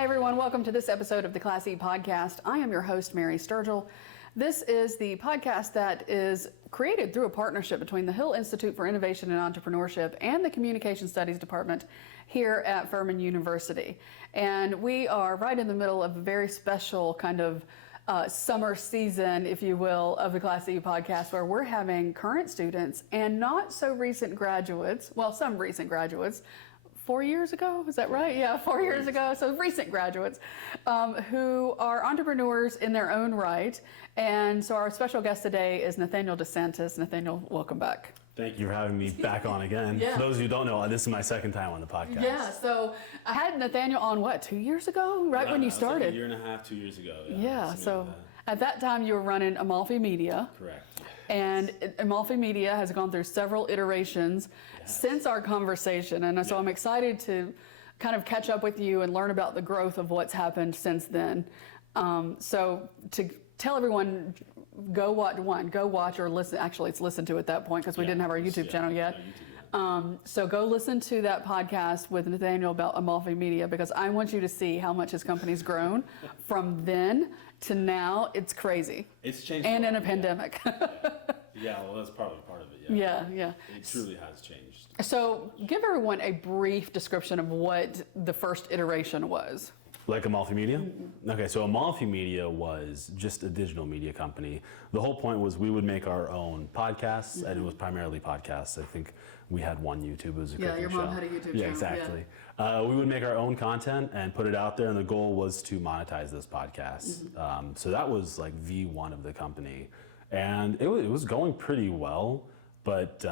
Hi everyone, welcome to this episode of the Class E podcast. I am your host, Mary Sturgill. This is the podcast that is created through a partnership between the Hill Institute for Innovation and Entrepreneurship and the Communication Studies Department here at Furman University. And we are right in the middle of a very special kind of summer season, if you will, of the Class E podcast, where we're having current students and not so recent graduates, well, some recent graduates, 4 years ago, is that right? Yeah, 4 years ago, so recent graduates who are entrepreneurs in their own right. And so our special guest today is Nathaniel Desantis. Nathaniel, welcome back. Thank you for having me back on again. Yeah. For those of you who don't know, this is my second time on the podcast. Yeah, so I had Nathaniel on, 2 years ago? Right when you started? Like a year and a half, 2 years ago. Yeah, so at that time you were running Amalfi Media. Correct. And Amalfi Media has gone through several iterations since our conversation. And so I'm excited to kind of catch up with you and learn about the growth of what's happened since then. So to tell everyone, go watch or listen. Actually, it's listen to at that point because we didn't have our YouTube channel yet. So go listen to that podcast with Nathaniel about Amalfi Media, because I want you to see how much his company's grown from then to now. It's crazy. It's changed. And in a pandemic. Yeah, well, that's probably part of it. Yeah. It truly has changed. So give everyone a brief description of what the first iteration was. Like Amalfi Media? Mm-hmm. Okay, so Amalfi Media was just a digital media company. The whole point was we would make our own podcasts, and it was primarily podcasts. I think we had one YouTube. It was a cooking your show. mom had a YouTube channel. Yeah, exactly. Yeah. We would make our own content and put it out there, and the goal was to monetize those podcasts. Mm-hmm. So that was like V1 of the company. And it was going pretty well, but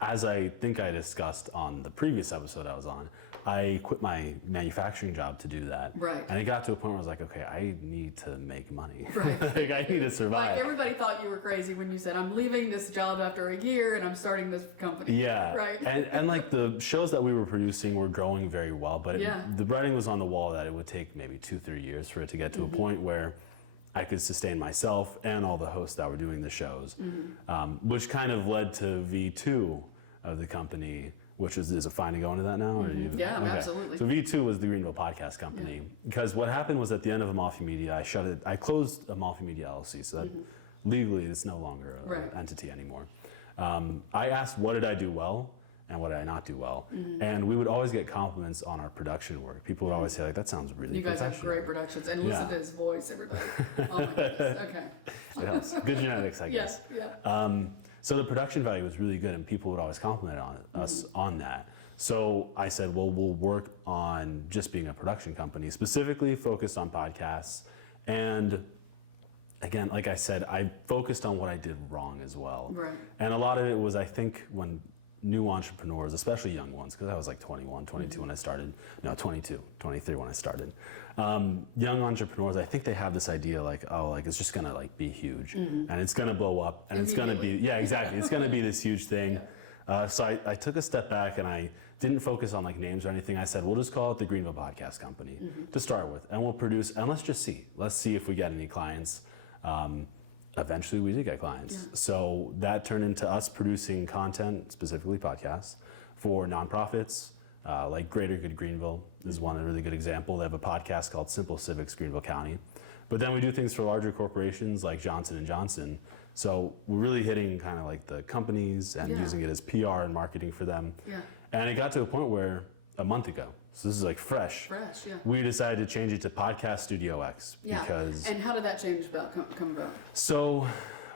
as I think I discussed on the previous episode I was on, I quit my manufacturing job to do that. Right. And it got to a point where I was like, okay, I need to make money. Right. Like, I need to survive. Like everybody thought you were crazy when you said, I'm leaving this job after a year and I'm starting this company. Yeah. Right. And like the shows that we were producing were growing very well, but the writing was on the wall that it would take maybe 2-3 years for it to get to a point where I could sustain myself and all the hosts that were doing the shows, which kind of led to V2 of the company, which is it fine to go into that now? Or Yeah, okay. Absolutely. So V2 was the Greenville Podcast Company, because what happened was at the end of Amalfi Media, I closed Amalfi Media LLC, so that legally it's no longer an entity anymore. I asked what did I do well and what did I not do well, and we would always get compliments on our production work. People would always say, like, that sounds really professional. You guys have great productions, and listen to his voice, everybody. Oh my goodness, okay. It helps. Good genetics, I guess. Yeah. So the production value was really good, and people would always compliment us on that. So I said, well, we'll work on just being a production company, specifically focused on podcasts. And again, like I said, I focused on what I did wrong as well. Right. And a lot of it was, I think, when new entrepreneurs, especially young ones, because I was like 21, 22 when I started, no, 22, 23 when I started. Young entrepreneurs, I think they have this idea like, oh, like it's just gonna like be huge and it's gonna blow up and it's gonna be, exactly. It's gonna be this huge thing. So I took a step back and I didn't focus on like names or anything. I said, we'll just call it the Greenville Podcast Company to start with, and we'll produce, and let's just see. Let's see if we get any clients. Eventually we did get clients. So that turned into us producing content, specifically podcasts, for nonprofits, like Greater Good Greenville is one really good example. They have a podcast called Simple Civics Greenville County. But then we do things for larger corporations like Johnson & Johnson. So we're really hitting kind of like the companies and using it as PR and marketing for them. Yeah. And it got to a point where a month ago, so this is like fresh, we decided to change it to Podcast Studio X. Because and how did that change come about? So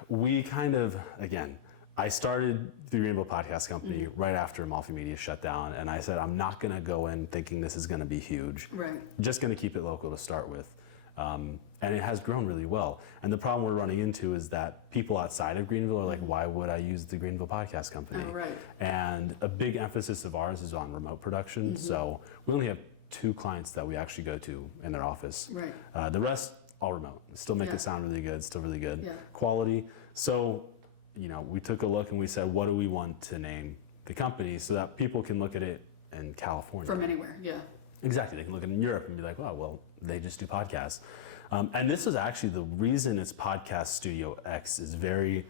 we kind of, again, I started the Greenville Podcast Company right after Amalfi Media shut down, and I said, I'm not gonna go in thinking this is gonna be huge. Right. Just gonna keep it local to start with. And it has grown really well. And the problem we're running into is that people outside of Greenville are like, why would I use the Greenville Podcast Company? Oh, right. And a big emphasis of ours is on remote production. So we only have 2 clients that we actually go to in their office. Right. The rest, all remote. Still make it sound really good, still really good. Quality. So, we took a look and we said, what do we want to name the company so that people can look at it in California? From anywhere, Exactly. They can look at it in Europe and be like, wow, well, they just do podcasts. And this is actually the reason it's Podcast Studio X is very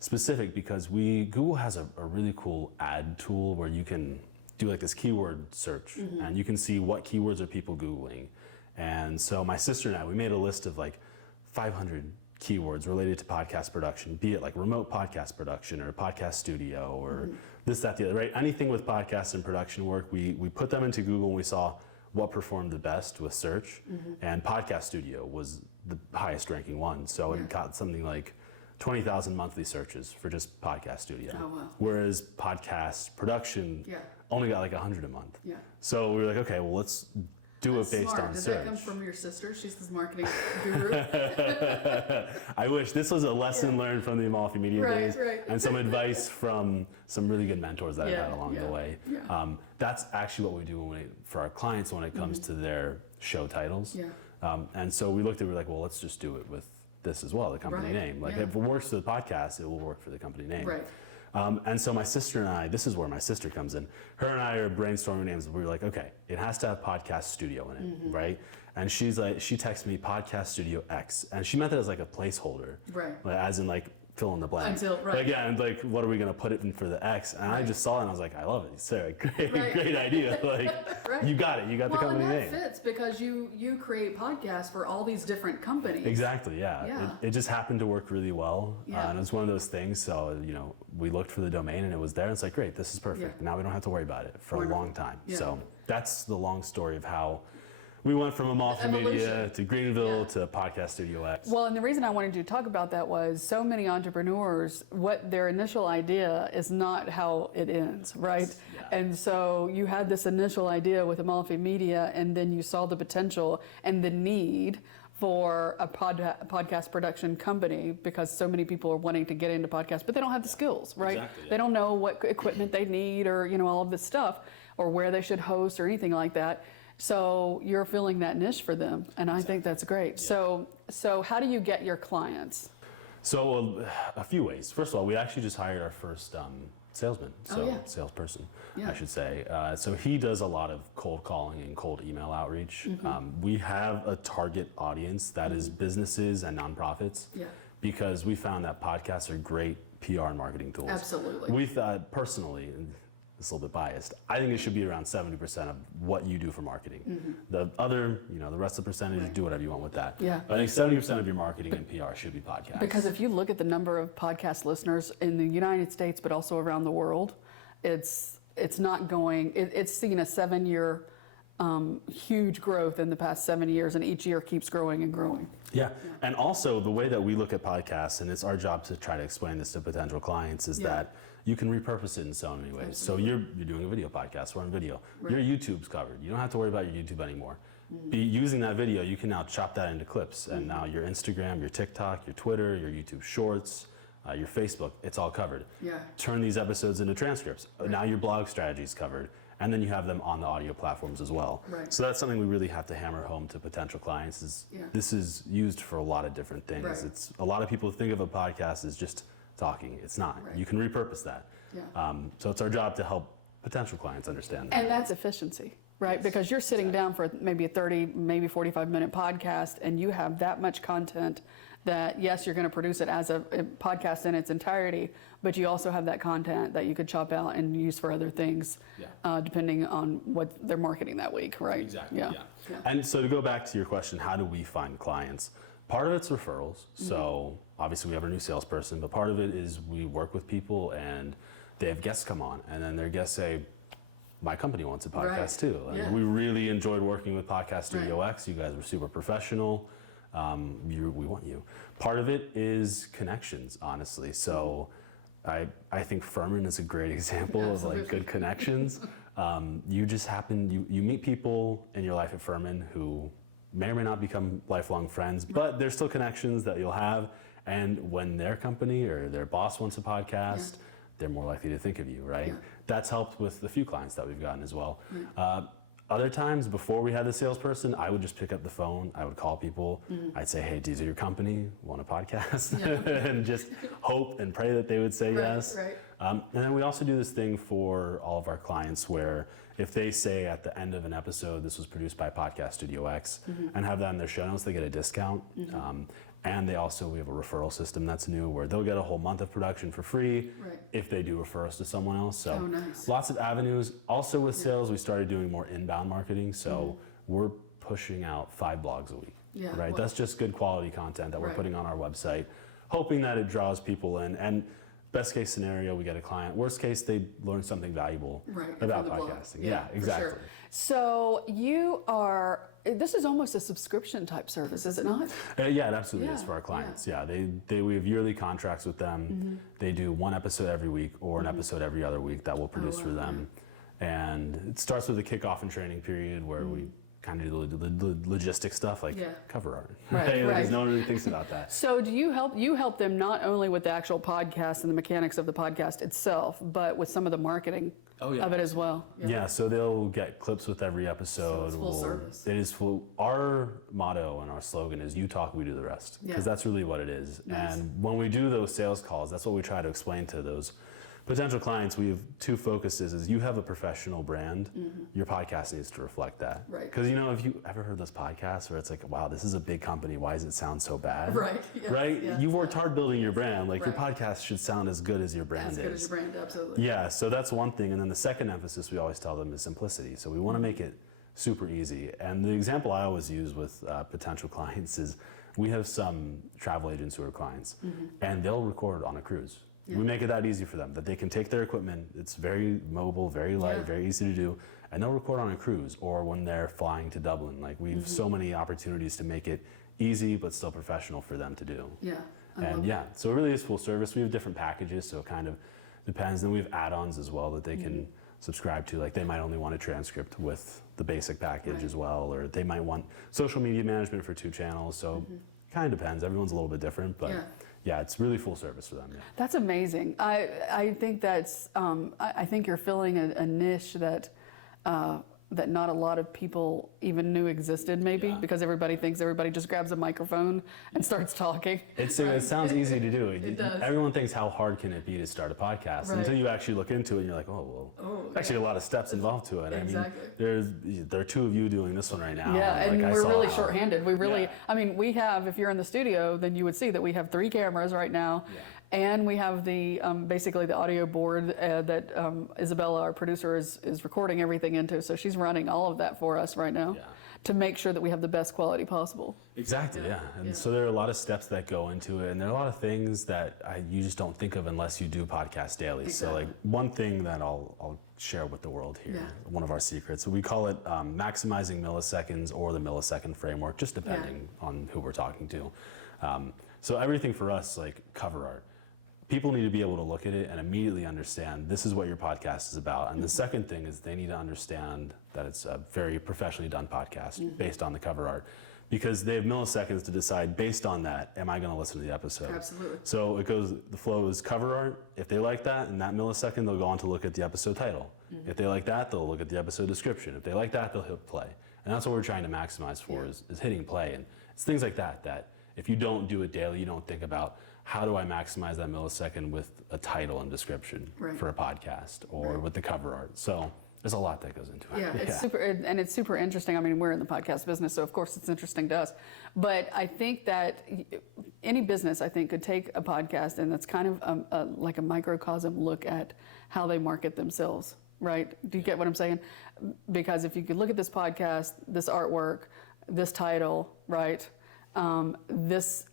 specific, because Google has a really cool ad tool where you can do like this keyword search, and you can see what keywords are people Googling. And so my sister and I, we made a list of like 500 keywords related to podcast production, be it like remote podcast production or podcast studio or this, that, the other, right? Anything with podcast and production work, we put them into Google and we saw what performed the best with search. And podcast studio was the highest ranking one. So it got something like 20,000 monthly searches for just podcast studio. Oh, wow. Whereas podcast production only got like 100 a month. Yeah. So we were like, okay, well, let's do it based on Does search. that come from your sister? She's this marketing guru. I wish. This was a lesson learned from the Amalfi Media days, Right. and some advice from some really good mentors that I've had along the way. Yeah. That's actually what we do for our clients when it comes to their show titles. Yeah. And so we looked at it, we're like, well, let's just do it with this as well, the company name. Like if it works for the podcast, it will work for the company name. Right. And so my sister and I, this is where my sister comes in. Her and I are brainstorming names. We were like, okay, it has to have podcast studio in it, right? And she's like, she texted me podcast studio X, and she meant that as like a placeholder, Right. like, as in like fill in the blank. Until, right. But again, like what are we gonna put it in for the X? And I just saw it and I was like, I love it, Sarah, great idea. Like you got it, you got the company and name. that fits because you create podcasts for all these different companies. Exactly, yeah. It just happened to work really well. And it was one of those things, so we looked for the domain and it was there, and it's like, great, this is perfect. Now we don't have to worry about it for a long time. So that's the long story of how we went from Amalfi Media to Greenville to Podcast Studio X. Well, and the reason I wanted to talk about that was so many entrepreneurs, what their initial idea is not how it ends, right? And so you had this initial idea with Amalfi Media, and then you saw the potential and the need for a podcast production company because so many people are wanting to get into podcasts, but they don't have the skills, right? Exactly, They don't know what equipment they need or all of this stuff or where they should host or anything like that. So you're filling that niche for them, and I think that's great. So how do you get your clients? So a few ways. First of all, we actually just hired our first salesman, salesperson, I should say. So he does a lot of cold calling and cold email outreach. We have a target audience that is businesses and nonprofits because we found that podcasts are great PR and marketing tools. Absolutely. We thought personally, and it's a little bit biased, I think it should be around 70% of what you do for marketing. The other, the rest of the percentage, do whatever you want with that. Yeah. But I think 70% of your marketing and PR should be podcasts. Because if you look at the number of podcast listeners in the United States, but also around the world, it's not going, it's seen a 7-year huge growth in the past 7 years, and each year keeps growing and growing. Yeah, and also the way that we look at podcasts, and it's our job to try to explain this to potential clients, is that you can repurpose it in so many ways. So you're doing a video podcast, we're on video. Your YouTube's covered. You don't have to worry about your YouTube anymore. Using that video, you can now chop that into clips, and now your Instagram, your TikTok, your Twitter, your YouTube Shorts, your Facebook, it's all covered. Turn these episodes into transcripts. Now your blog strategy is covered. And then you have them on the audio platforms as well. So that's something we really have to hammer home to potential clients is this is used for a lot of different things. It's a lot of people think of a podcast as just talking. It's not. You can repurpose that. So it's our job to help potential clients understand that. And that's efficiency, right? Because you're sitting down for maybe a 30, maybe 45-minute podcast, and you have that much content that, yes, you're going to produce it as a podcast in its entirety, but you also have that content that you could chop out and use for other things, depending on what they're marketing that week, right? Exactly, And so to go back to your question, how do we find clients? Part of it's referrals. So obviously we have our new salesperson, but part of it is we work with people and they have guests come on, and then their guests say, my company wants a podcast too. Like, we really enjoyed working with Podcast Studio X. You guys were super professional. We want you. Part of it is connections, honestly. So I think Furman is a great example of like good connections. You just you meet people in your life at Furman who may or may not become lifelong friends, but there's still connections that you'll have. And when their company or their boss wants a podcast, they're more likely to think of you, right? That's helped with the few clients that we've gotten as well. Other times, before we had the salesperson, I would just pick up the phone, I would call people, I'd say, hey, these are your company, want a podcast? And just hope and pray that they would say yes. And then we also do this thing for all of our clients where if they say at the end of an episode, this was produced by Podcast Studio X, and have that in their show notes, they get a discount. And we have a referral system that's new where they'll get a whole month of production for free if they do refer us to someone else. So nice. Lots of avenues. Also with sales, we started doing more inbound marketing. So we're pushing out 5 blogs a week. Yeah, right? well, that's just good quality content that we're putting on our website, hoping that it draws people in. And best case scenario, we get a client. Worst case, they learn something valuable about podcasting. Yeah, exactly. Sure. So this is almost a subscription type service, is it not? Yeah, it absolutely is for our clients. Yeah, we have yearly contracts with them. They do 1 episode every week or an episode every other week that we'll produce for them. And it starts with a kickoff and training period where we kind of do the logistics stuff like cover art. Right. No one really thinks about that. So do you help them not only with the actual podcast and the mechanics of the podcast itself, but with some of the marketing of it as well? Yeah, so they'll get clips with every episode. So it's full service. It is full. Our motto and our slogan is "You talk, we do the rest," because that's really what it is. Nice. And when we do those sales calls, that's what we try to explain to those potential clients. We have 2 focuses: is you have a professional brand, your podcast needs to reflect that. Right. Because if you ever heard those podcasts where it's like, wow, this is a big company, why does it sound so bad? Right. Yes. Right. Yeah. You've worked hard building your brand. Like your podcast should sound as good as your brand is. As good as your brand, absolutely. Yeah. So that's one thing. And then the second emphasis we always tell them is simplicity. So we want to make it super easy. And the example I always use with potential clients is we have some travel agents who are clients, and they'll record on a cruise. We make it that easy for them that they can take their equipment. It's very mobile, very light, very easy to do, and they'll record on a cruise or when they're flying to Dublin. Like we have so many opportunities to make it easy but still professional for them to do. So it really is full service. We have different packages, so it kind of depends. Then we have add-ons as well that they can subscribe to. Like they might only want a transcript with the basic package as well, or they might want social media management for 2 channels. So kind of depends. Everyone's a little bit different, but. Yeah, it's really full service for them. Yeah. That's amazing. I think that's I think you're filling a niche that that not a lot of people even knew existed, maybe because everybody thinks everybody just grabs a microphone and starts talking. It sounds easy to do. It does. Everyone thinks how hard can it be to start a podcast until you actually look into it and you're like, actually a lot of steps involved to it. Exactly. I mean, there are 2 of you doing this one right now. Yeah, and we're really shorthanded. We really, we have, if you're in the studio, then you would see that we have 3 cameras right now. And we have the basically the audio board that Isabella, our producer, is recording everything into. So she's running all of that for us right now to make sure that we have the best quality possible. Exactly, And so there are a lot of steps that go into it, and there are a lot of things that you just don't think of unless you do podcasts daily. Exactly. So like one thing that I'll share with the world here, one of our secrets, we call it maximizing milliseconds or the millisecond framework, just depending on who we're talking to. So everything for us, like cover art, people need to be able to look at it and immediately understand this is what your podcast is about. And the second thing is they need to understand that it's a very professionally done podcast based on the cover art, because they have milliseconds to decide based on that, am I going to listen to the episode? Absolutely. So the flow is cover art. If they like that, in that millisecond, they'll go on to look at the episode title. If they like that, they'll look at the episode description. If they like that, they'll hit play. And that's what we're trying to maximize for is hitting play. And it's things like that if you don't do it daily, you don't think about, how do I maximize that millisecond with a title and description for a podcast or with the cover art? So there's a lot that goes into it. Yeah, it's super interesting. I mean, we're in the podcast business, so of course it's interesting to us. But I think that any business, I think, could take a podcast, and that's kind of like a microcosm look at how they market themselves, right? Do you get what I'm saying? Because if you could look at this podcast, this artwork, this title, right? This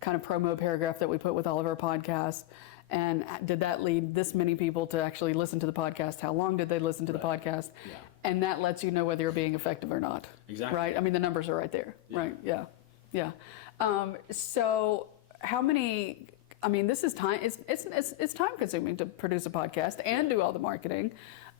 kind of promo paragraph that we put with all of our podcasts, and did that lead this many people to actually listen to the podcast? How long did they listen to the podcast? And that lets you know whether you're being effective or not. Exactly. Right? I mean, the numbers are right there. Right? Yeah. So how many? I mean, this is time. It's time consuming to produce a podcast and do all the marketing.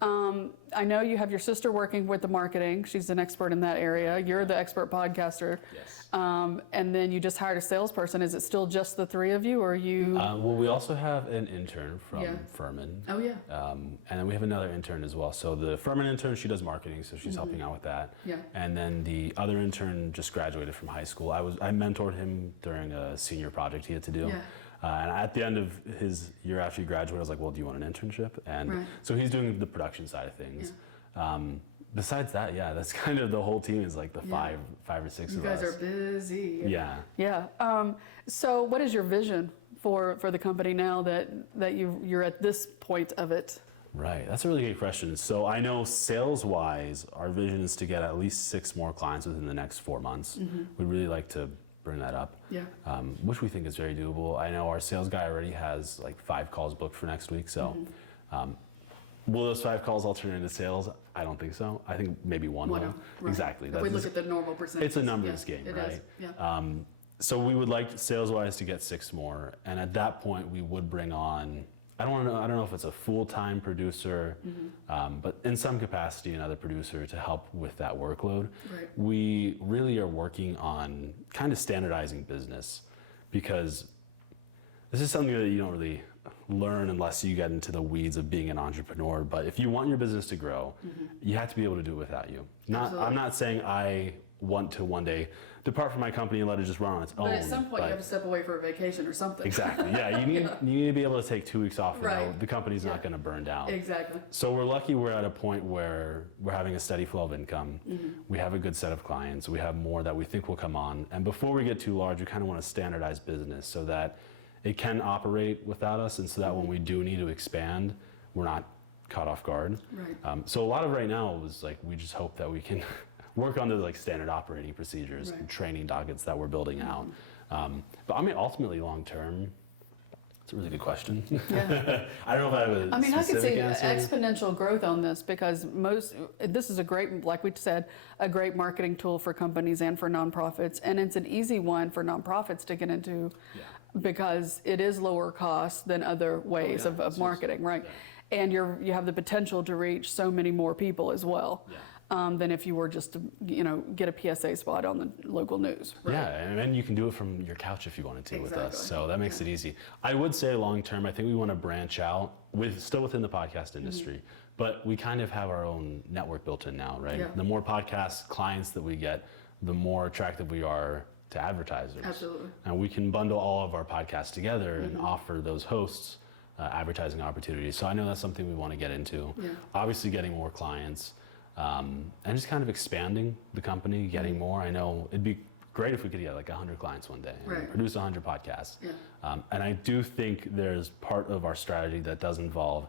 I know you have your sister working with the marketing. She's an expert in that area. You're the expert podcaster. Yes. And then you just hired a salesperson. Is it still just the 3 of you, or are you? Well, we also have an intern from Furman. Oh, yeah. And then we have another intern as well. So the Furman intern, she does marketing, so she's helping out with that. Yeah. And then the other intern just graduated from high school. I mentored him during a senior project he had to do. Yeah. And at the end of his year after he graduated, I was like, well, do you want an internship? And so he's doing the production side of things. besides that, yeah, that's kind of the whole team is like the five or six You of us. guys are busy. Yeah. Yeah. So what is your vision for the company now that you're at this point of it? Right, that's a really good question. So I know sales-wise, our vision is to get at least 6 more clients within the next 4 months. We'd really like to bring that up, which we think is very doable. I know our sales guy already has like 5 calls booked for next week, so will those 5 calls all turn into sales? I don't think so. I think maybe one will. Right. Exactly. If we look at the normal percentage. It's a numbers game, it right? is. Yeah. So we would like sales-wise to get 6 more, and at that point we would bring on, I don't know if it's a full-time producer, but in some capacity another producer to help with that workload. Right. We really are working on kind of standardizing business, because this is something that you don't really learn unless you get into the weeds of being an entrepreneur. But if you want your business to grow, you have to be able to do it without you. I'm not saying I want to one day depart from my company and let it just run on its own. But at some point you have to step away for a vacation or something. Exactly. Yeah, you need to be able to take 2 weeks off. Right. The company's not going to burn down. Exactly. So we're lucky we're at a point where we're having a steady flow of income. We have a good set of clients. We have more that we think will come on. And before we get too large, we kind of want to standardize business so that it can operate without us, and so that when we do need to expand, we're not caught off guard. Right. So a lot of right now is like, we just hope that we can work on those like standard operating procedures and training dockets that we're building out. But I mean, ultimately, long term, it's a really good question. Yeah. I don't know if I have a I could see answer. exponential growth on this, because this is a great, like we said, a great marketing tool for companies and for nonprofits, and it's an easy one for nonprofits to get into because it is lower cost than other ways of marketing, right? Yeah. And you have the potential to reach so many more people as well. Yeah. Than if you were just to, get a PSA spot on the local news. Right? Yeah, and then you can do it from your couch if you wanted to with us. So that makes it easy. I would say long term, I think we want to branch out still within the podcast industry, but we kind of have our own network built in now, right? Yeah. The more podcast clients that we get, the more attractive we are to advertisers. Absolutely. And we can bundle all of our podcasts together and offer those hosts advertising opportunities. So I know that's something we want to get into. Yeah. Obviously getting more clients. And just kind of expanding the company, getting more. I know it'd be great if we could get like 100 clients one day and produce 100 podcasts. Yeah. And I do think there's part of our strategy that does involve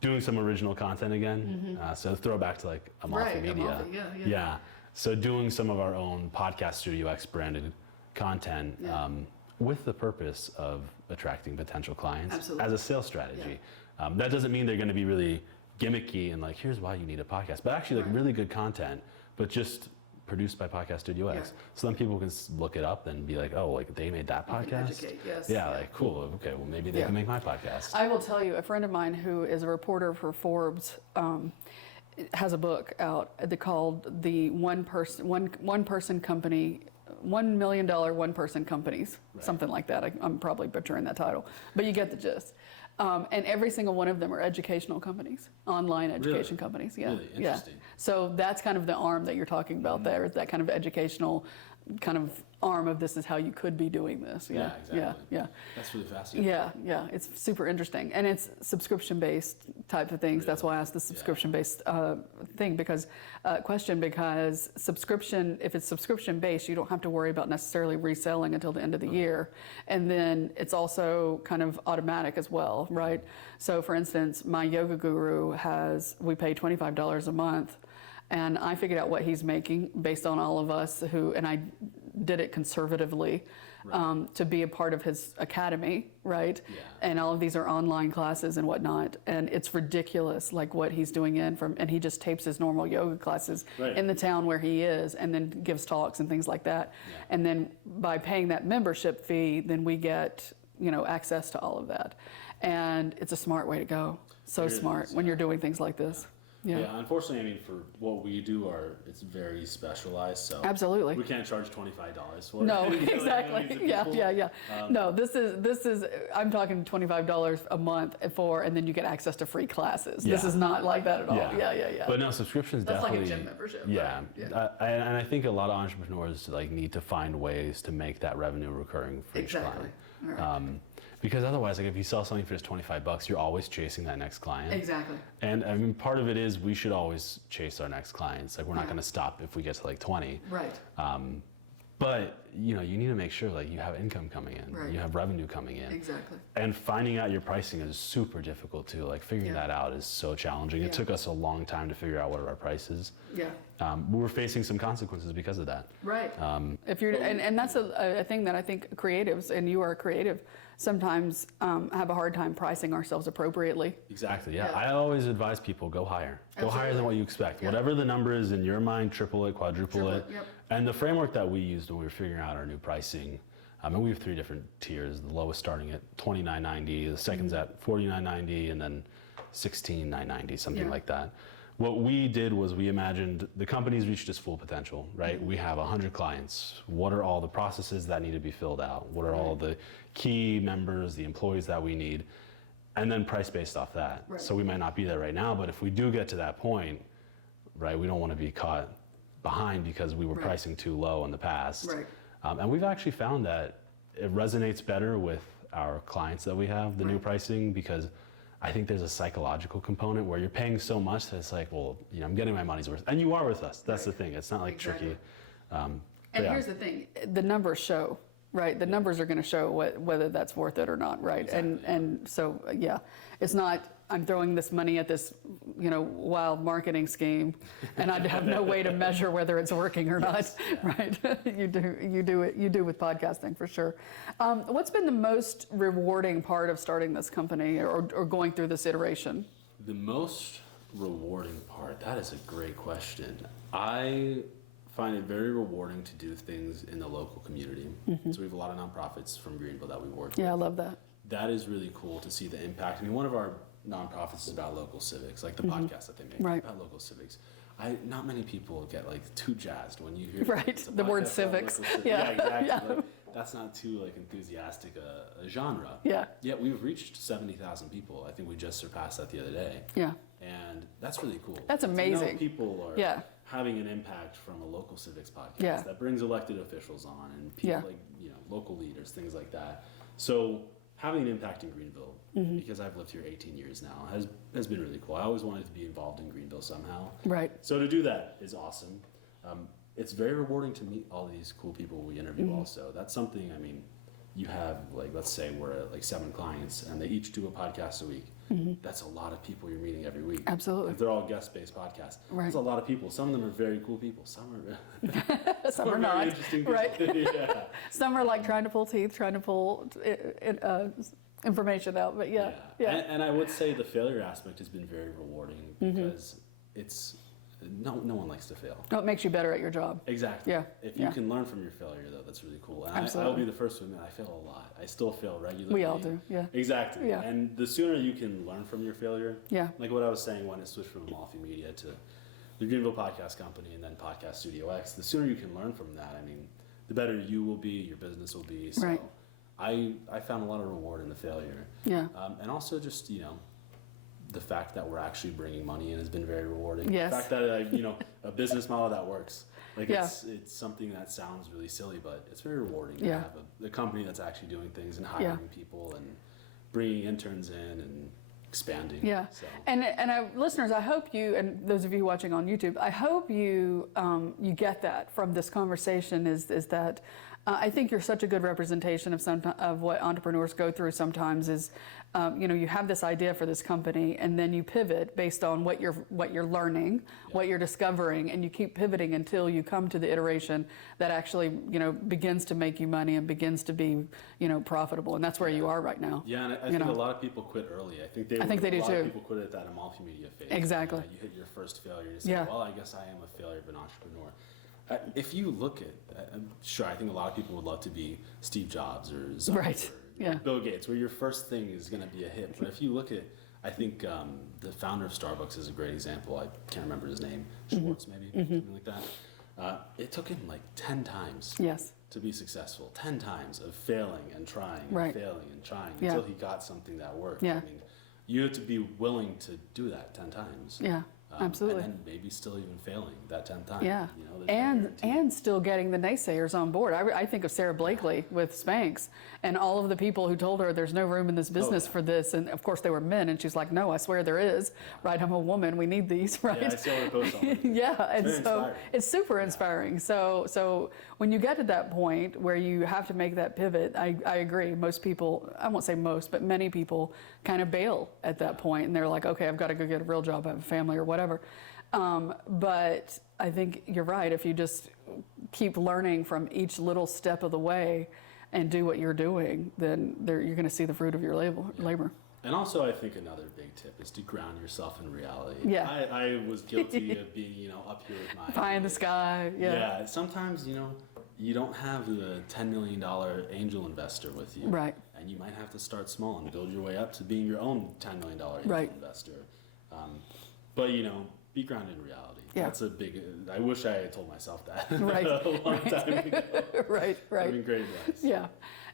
doing some original content again. So throw back to like Amalfi Media. Amalfi, yeah. So doing some of our own Podcast Studio X branded content with the purpose of attracting potential clients as a sales strategy. Yeah. That doesn't mean they're going to be really gimmicky and like, here's why you need a podcast, but actually like really good content, but just produced by Podcast Studio X. So then people can look it up and be like, oh, like they made that podcast? Educate, yes. Yeah, like cool, okay, well maybe they can make my podcast. I will tell you, a friend of mine who is a reporter for Forbes has a book out called the one person company, $1 million one person companies, something like that. I'm probably butchering that title, but you get the gist. And every single one of them are educational companies, online education companies. Yeah. Really interesting. So that's kind of the arm that you're talking about there, that kind of educational kind of arm of this is how you could be doing this. Yeah, exactly. Yeah. That's really fascinating. Yeah. It's super interesting. And it's subscription-based type of things. Really? That's why I asked the subscription-based because subscription, if it's subscription-based, you don't have to worry about necessarily reselling until the end of the year. And then it's also kind of automatic as well, right? So for instance, my yoga guru we pay $25 a month. And I figured out what he's making based on all of us and I did it conservatively to be a part of his academy, right? Yeah. And all of these are online classes and whatnot. And it's ridiculous, like what he's doing and he just tapes his normal yoga classes in the town where he is and then gives talks and things like that. Yeah. And then by paying that membership fee, then we get, access to all of that. And it's a smart way to go. So smart when you're doing things like this. Yeah, unfortunately, I mean, for what we do, it's very specialized. So absolutely, we can't charge $25 for it. No, exactly. Yeah. No, this is. I'm talking $25 a month and then you get access to free classes. Yeah. This is not like that at all. Yeah. But no, subscriptions definitely. That's like a gym membership. Yeah, and I think a lot of entrepreneurs like need to find ways to make that revenue recurring for each client. Right. Because otherwise, like if you sell something for just $25, you're always chasing that next client. Exactly. And I mean, part of it is we should always chase our next clients. Like we're not going to stop if we get to like 20. Right. But you need to make sure like you have income coming in, Right. you have revenue coming in. Exactly. And finding out your pricing is super difficult too. Like figuring that out is so challenging. It took us a long time to figure out what are our prices. Yeah. We were facing some consequences because of that. Right. If you're, and that's a thing that I think creatives, and you are a creative, sometimes have a hard time pricing ourselves appropriately. Exactly. Yeah. I always advise people go higher. Go higher than what you expect. Whatever the number is in your mind, triple it, quadruple it. Yep. And the framework that we used when we were figuring out our new pricing, and we have 3 different tiers. The lowest starting at $29.90, the second's at $49.90, and then $16,990, something like that. What we did was we imagined the company's reached its full potential, right? We have 100 clients. What are all the processes that need to be filled out? What are all the key members, the employees that we need? And then price based off that. Right. So we might not be there right now, but if we do get to that point, right, we don't want to be caught behind because we were pricing too low in the past. Right. And we've actually found that it resonates better with our clients that we have, the new pricing, because I think there's a psychological component where you're paying so much that it's like, well, I'm getting my money's worth. And you are with us. That's the thing. It's not like tricky. And here's the thing, the numbers show, right? The numbers are going to show whether that's worth it or not, right? Exactly. And so, it's not, I'm throwing this money at this, wild marketing scheme, and I have no way to measure whether it's working or not, right? You do with podcasting for sure. What's been the most rewarding part of starting this company or going through this iteration? The most rewarding part, that is a great question. I find it very rewarding to do things in the local community. So we have a lot of nonprofits from Greenville that we work with. Yeah, I love that. That is really cool to see the impact. I mean, one of our nonprofits is about local civics, like the podcast that they make, Right. about local civics. Not many people get like too jazzed when you hear Right, the word civics. Yeah, exactly. Like, that's not too like enthusiastic a genre. Yeah. Yet we've reached 70,000 people. I think we just surpassed that the other day. Yeah. And that's really cool. That's To know amazing. people are Yeah. having an impact from a local civics podcast Yeah. that brings elected officials on and people Yeah. like local leaders, things like that. So having an impact in Greenville, because I've lived here 18 years now, has been really cool. I always wanted to be involved in Greenville somehow. Right. So to do that is awesome. It's very rewarding to meet all these cool people we interview also. That's something, I mean, you have like, let's say we're at like 7 clients and they each do a podcast a week. That's a lot of people you're meeting every week. Absolutely. If they're all guest-based podcasts. Right. That's a lot of people. Some of them are very cool people. Some are Some are very not. interesting people. Right. Yeah. Some are like trying to pull teeth, trying to pull information out, but yeah. And I would say the failure aspect has been very rewarding because it's no one likes to fail. No, it makes you better at your job. Exactly. Yeah. If you can learn from your failure, though, that's really cool. And Absolutely. I'll be the first to admit I fail a lot. I still fail regularly. We all do, yeah. Exactly. Yeah. And the sooner you can learn from your failure, Yeah. like what I was saying when it switched from Amalfi Media to the Greenville Podcast Company and then Podcast Studio X, the sooner you can learn from that, I mean, the better you will be, your business will be. So Right. I found a lot of reward in the failure. Yeah. And also just, the fact that we're actually bringing money in has been very rewarding. Yes. The fact that, a business model that works. Like Yeah. it's something that sounds really silly, but it's very rewarding Yeah. to have a company that's actually doing things and hiring people and bringing interns in and expanding. Yeah, So. and listeners, I hope you, and those of you watching on YouTube, I hope you you get that from this conversation. Is that I think you're such a good representation of what entrepreneurs go through sometimes. Is you have this idea for this company, and then you pivot based on what you're learning, what you're discovering, and you keep pivoting until you come to the iteration that actually begins to make you money and begins to be profitable, and that's where you are right now. Yeah, and I think a lot of people quit early. I think they do a lot too. of people quit at that Amalfi Media phase. Exactly. You hit your first failure and you say, Yeah. well, I guess I am a failure of an entrepreneur. If you look at, I'm sure, I think a lot of people would love to be Steve Jobs or Zucker Right. or Bill Gates, where your first thing is going to be a hit. But if you look at, I think the founder of Starbucks is a great example. I can't remember his name, Schwartz maybe, something like that. It took him like 10 times Yes. to be successful, 10 times of failing and trying Right. and failing and trying Yeah. until he got something that worked. Yeah. I mean, you have to be willing to do that 10 times. Yeah. Absolutely. And then maybe still even failing that 10th time. Yeah. You know, there's no guarantee. And still getting the naysayers on board. I think of Sarah Blakely with Spanx and all of the people who told her there's no room in this business for this. And of course they were men, and she's like, no, I swear there is. Right? I'm a woman. We need these, right? Yeah, I saw her post on it. Yeah, and so inspiring. it's super inspiring. So when you get to that point where you have to make that pivot, I agree. Most people, I won't say most, but many people kind of bail at that point, and they're like, okay, I've got to go get a real job, I have a family or whatever. But I think you're right. If you just keep learning from each little step of the way and do what you're doing, then you're going to see the fruit of your labor. And also, I think another big tip is to ground yourself in reality. Yeah. I was guilty of being, up here with my pie in the sky. Yeah. Sometimes, you don't have the $10 million angel investor with you. Right. And you might have to start small and build your way up to being your own $10 million angel investor. But, be grounded in reality. Yeah. That's a big, I wish I had told myself that Right. a long time ago. Right. I mean, great advice. Yeah.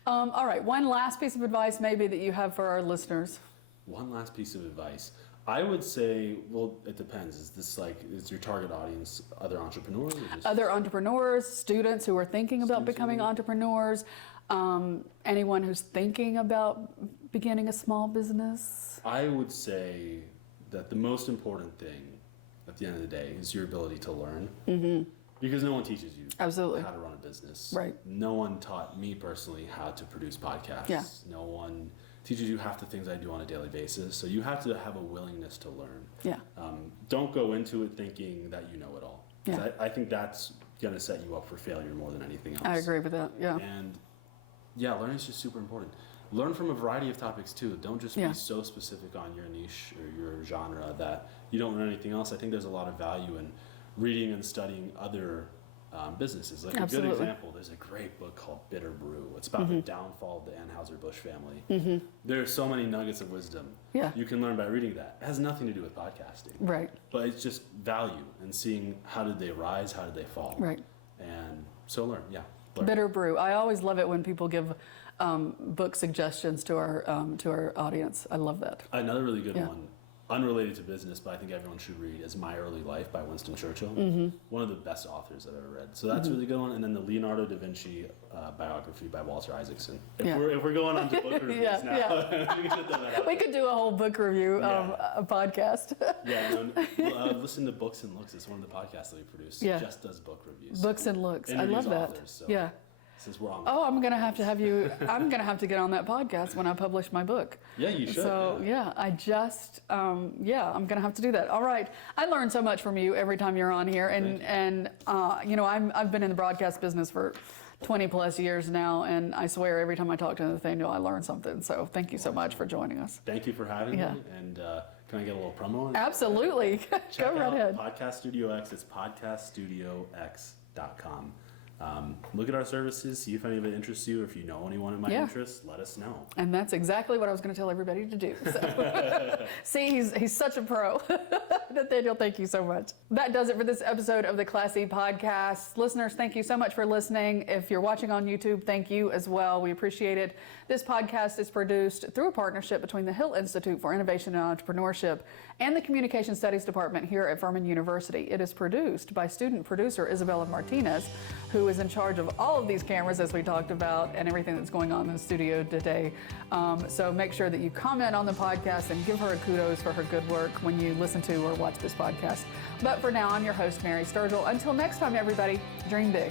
All right. One last piece of advice maybe that you have for our listeners. One last piece of advice. I would say, well, it depends. Is your target audience other entrepreneurs? Or just Other entrepreneurs, students who are thinking about becoming entrepreneurs, anyone who's thinking about beginning a small business? I would say that the most important thing at the end of the day is your ability to learn. Mm-hmm. Because no one teaches you Absolutely. how to run a business. Right. No one taught me personally how to produce podcasts. Yeah. No one teaches you half the things I do on a daily basis. So you have to have a willingness to learn. Yeah. Don't go into it thinking that you know it all. Yeah. I think that's going to set you up for failure more than anything else. I agree with that. Yeah. And learning is just super important. Learn from a variety of topics too. Don't just be so specific on your niche or your genre that you don't learn anything else. I think there's a lot of value in reading and studying other businesses. Like Absolutely. a good example, there's a great book called Bitter Brew. It's about the downfall of the Anheuser-Busch family. Mm-hmm. There are so many nuggets of wisdom you can learn by reading that. It has nothing to do with podcasting. Right. But it's just value and seeing how did they rise, how did they fall. Right. And so learn. Bitter Brew. I always love it when people give book suggestions to our audience. I love that. Another really good one, unrelated to business, but I think everyone should read, is My Early Life by Winston Churchill. Mm-hmm. One of the best authors I've ever read. So that's a really good one. And then the Leonardo da Vinci biography by Walter Isaacson. If we're going on to book reviews now, we can throw that out. We could do a whole book review a podcast. Listen to Books and Looks. It's one of the podcasts that we produce. Yeah. It just does book reviews. Books and Looks. I love that. Authors, so Since we're on. Oh, I'm gonna have to have you. I'm gonna have to get on that podcast when I publish my book. Yeah, you should. So I'm gonna have to do that. All right, I learn so much from you every time you're on here, and I've been in the broadcast business for 20 plus years now, and I swear every time I talk to Nathaniel, I learn something. So thank you so much for joining us. Thank you for having me. And can I get a little promo? Absolutely. Go right ahead. Podcast Studio X. It's podcaststudiox.com. Look at our services, see if any of it interests you. If you know anyone it might interest, let us know. And that's exactly what I was going to tell everybody to do. So. See, he's such a pro. Nathaniel, thank you so much. That does it for this episode of the Class E Podcast. Listeners, thank you so much for listening. If you're watching on YouTube, thank you as well. We appreciate it. This podcast is produced through a partnership between the Hill Institute for Innovation and Entrepreneurship and the Communication Studies Department here at Furman University. It is produced by student producer Isabella Martinez, who is in charge of all of these cameras, as we talked about, and everything that's going on in the studio today. So make sure that you comment on the podcast and give her a kudos for her good work when you listen to or watch this podcast. But for now, I'm your host, Mary Sturgill. Until next time, everybody, dream big.